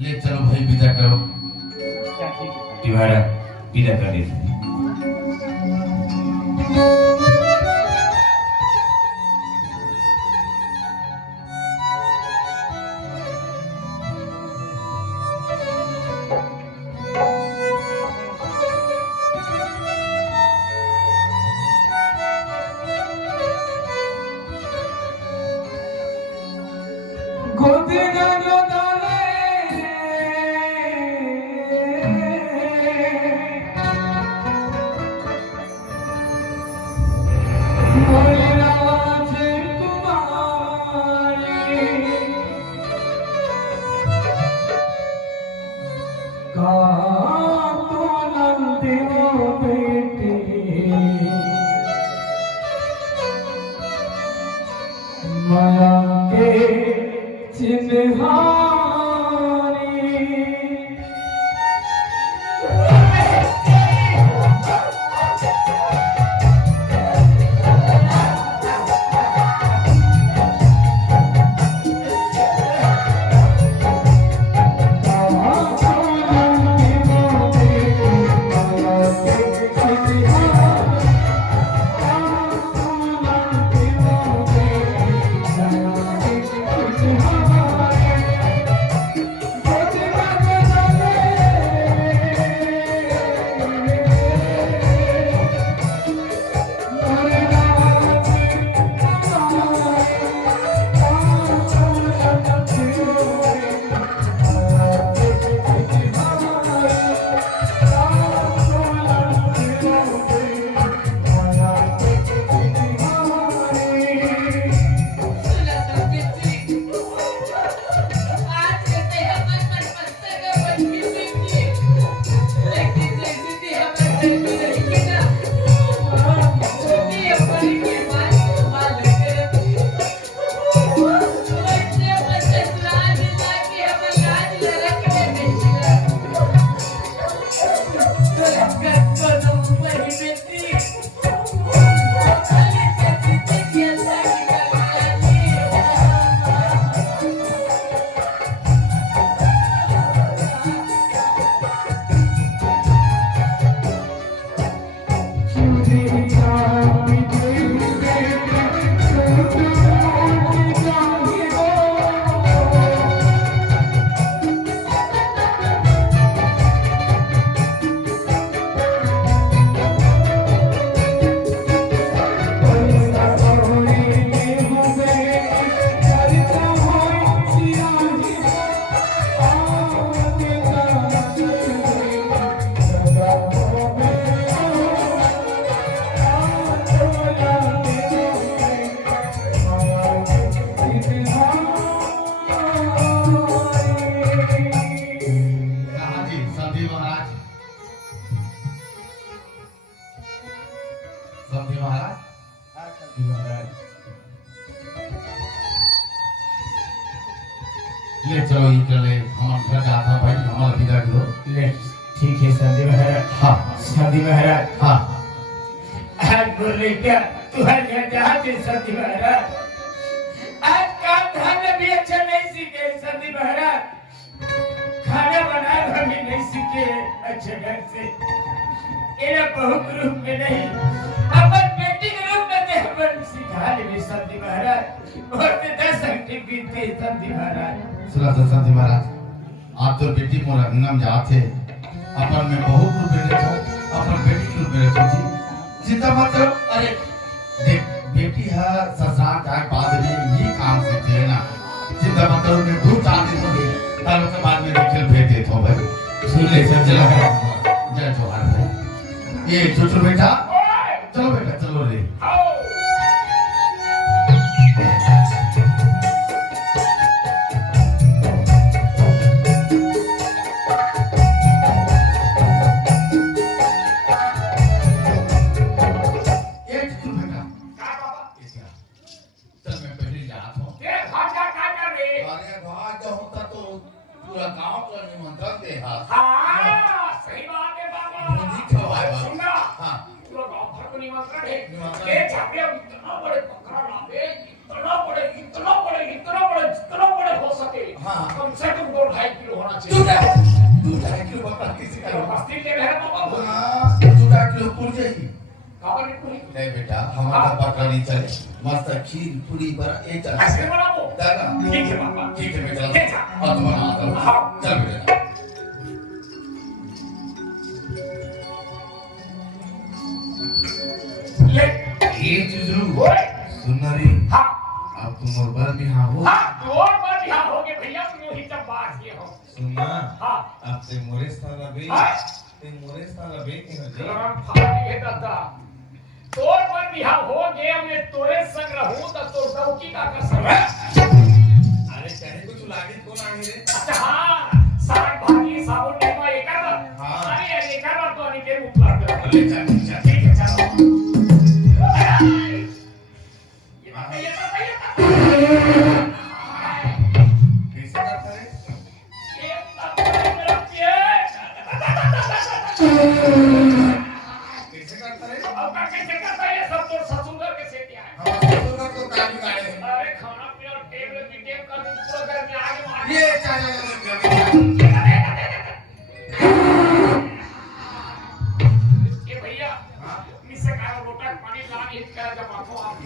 ले चलो भाई विदा करो। तुम्हारा विदा कर दे। ले चलो चले हम घर जाता भाई हमारा विदा करो। ले ठीक है संधि महाराज। हाँ संधि महाराज। हाँ आज बोले क्या तुम्हारे जहाँ से संधि महाराज आज काम धाना भी अच्छा नहीं सीखे संधि महाराज, खाना बनाना भी नहीं सीखे अच्छे घर से, इन्हें बहू के रूप में नहीं अपन बेटी के रूप में देहबन सिखा ले संधि महाराज। और 10 घंटे बीते संधि महाराज। सुना तो संधि महाराज आप तो बेटी मोर अंगनम जाते अपन में बहुत रूप में रखो अपन बेटी के रूप में रखो जी चिंता मत करो। अरे देख बेटी है ससुराल का बाद में ये काम करते है ना, चिंता मत करो। मैं 2-4 दिन तो तार के बाद में खेल भेज देता हूँ भाई। ठीक है सब चला जय जोहार भाई। ये छोटू बेटा चलो घर को निमंत्रण है के छापे इतना बड़े बकरा लावे इतना बड़े जितना बड़े हो सके कम से कम 2.5 किलो होना चाहिए 2.5 किलो बकरा किसी का मस्ती ले रहे बाबा 2.5 किलो पूरी जाएगी काबर पूरी नहीं बेटा हमारा बकरा नहीं चले मस्त खीर पूरी बड़ा ये चल ऐसे बनाओ दादा ठीक है बाबा ठीक है बेटा और तुम बना दो चल बेटा ले ये चुजरू ओए सुनरी हां अब तुम और बार में हाँ हो हां और बार बिहार हो गए भैया तुम ही जब बात ये हो सुनना हां अब ते मोरे साला बे हाँ? ते मोरे साला बे के हो जी फाटी है दादा तोर पर बिहार हो गए मैं तोरे संग रहूं तो तोर डौकी का कसम है अरे चाहे कुछ लागे कौन आगे रे अच्छा हां साग भाजी साबुन नेमा एक बार हाँ। अरे एक बार तो नहीं के उपलब्ध है ले चल ठीक है चलो कैसे करता रे कैसे करता रे हम सुना तो काम गाड़े ये चाचा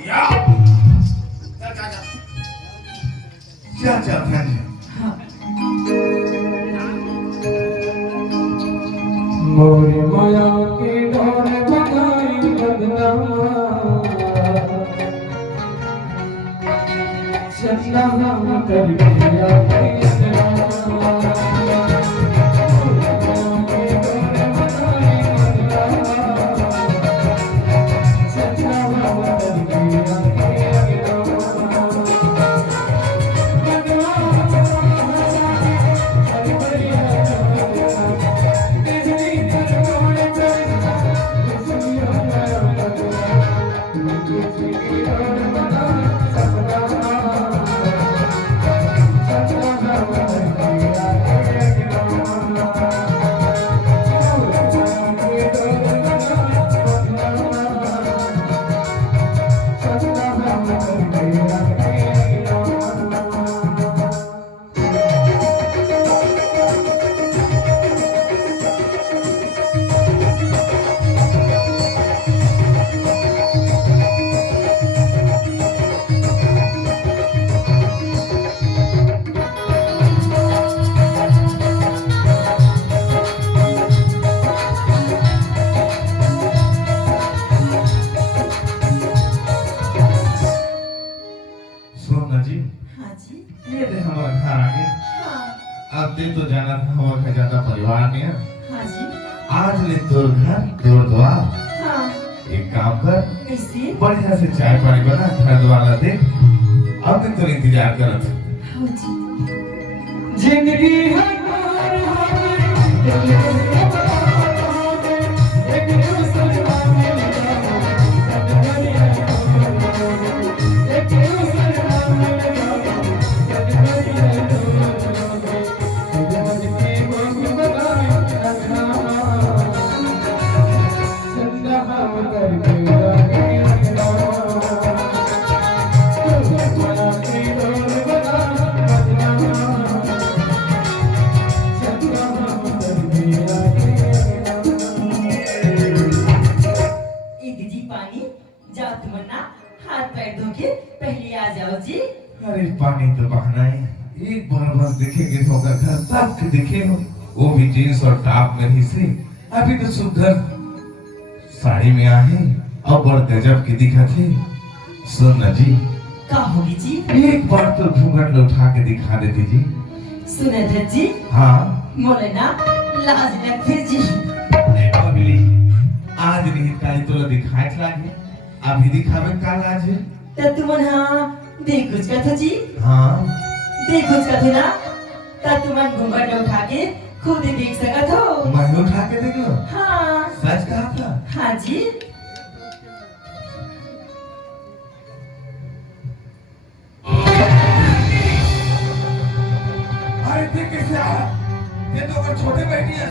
या चाचा क्या चाहते हैं मोरे माया के डोर बनाई बदनामा चन्ना हम कर दिया सोना जी हाँ जी ये दे हमारा घर आगे हाँ अब दे तो जाना था हमारा खजाना परिवार में हाँ जी आज ले तोर घर तोर द्वार हाँ एक काम कर कैसे बढ़िया से चाय पानी बना घर द्वार दे अब दिन तो इंतजार करत हाँ जी जिंदगी है एक जी पानी जाओ तमन्ना हाथ पैर धो के पहले आ जाओ जी अरे पानी तो बहाना है एक बार बस देखेंगे तो होगा घर सबके देखे हो वो भी जींस और टॉप में ही से अभी तो सुंदर साड़ी में आए और बड़ गजब की दिखा थे सुनना जी का होगी जी एक बार तो घूंघट उठा के दिखा देती जी सुनंदर जी हाँ मोलना लाज लग फिर जी नहीं पगली आज नहीं काली तो दिखाए लागे अभी दिखावे का लाज है तो तुमन हाँ देख कुछ का था जी हाँ देख कुछ का थे ना तो तुमन घूंघट उठा के खुद ही देख सका थो मैं उठा के देख लो हाँ सच कहा था हाँ जी अरे देख कैसे आया ये तो अगर छोटे बैठी है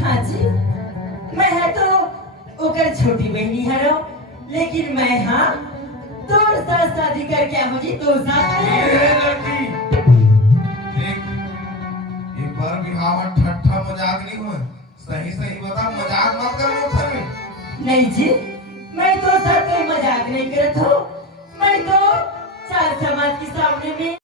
हाँ जी मैं है तो ओकर छोटी बहनी हरो, लेकिन मैं हाँ तोर साथ शादी करके आ मुझे तो साथ ये लड़की देख, एक बार भी हाँ ठट्ठा मजाक नहीं हुआ, सही सही बता, मजाक मत कर मोटर में। नहीं जी, मैं तो साथ कोई मजाक नहीं करत हूँ। मैं तो चार समाज के सामने में